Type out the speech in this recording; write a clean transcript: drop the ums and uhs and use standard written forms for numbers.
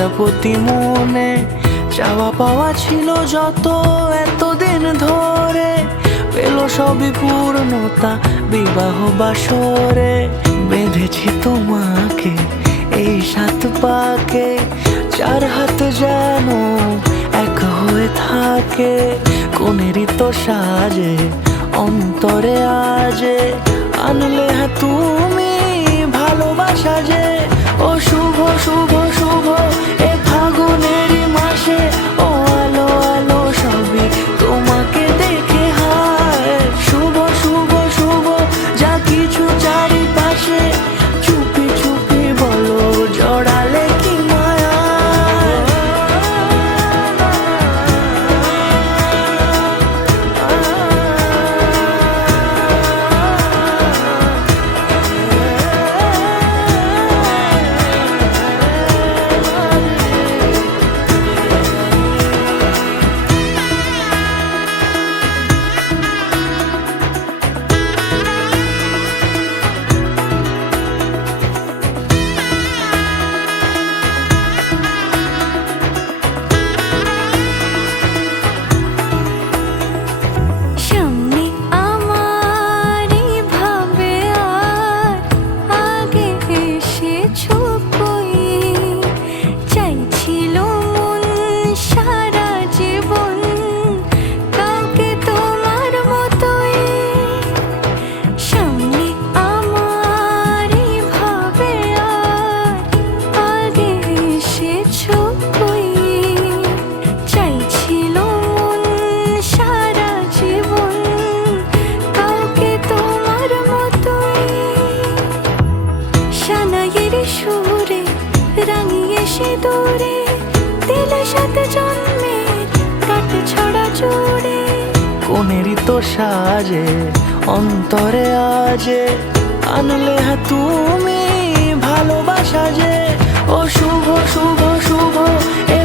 প্রজাপতি মনে চাওয়া পাওয়া ছিল যত এতদিন ধরে, পেল সবই পূর্ণতা বিবাহ বাসরে। বেঁধেছি তোমাকে এই 7 পাকে, 4 হাত যেন এক হয়ে থাকে। কোনেরই তো সাজে অন্তরে আজে আনলে তুমি ভালোবাসা যে। ও শুভ শুভ শুভ এ ফাগুনেরই মাসে, ও আলো আলো সবই তোমাকে দেখে হায়। শুভ শুভ শুভ যা কিছু চারিপাশে, চুপি চুপি বলো জড়ালে কি মায়া। সুরে রাঙিয়ে সে দূরে দিলে 7 জন্মের কাট ছড়া জোড়ে। কোনেরই তো সাজে অন্তরে আজে আনলে তুমি ভালোবাসা যে। ও শুভ শুভ শুভ এ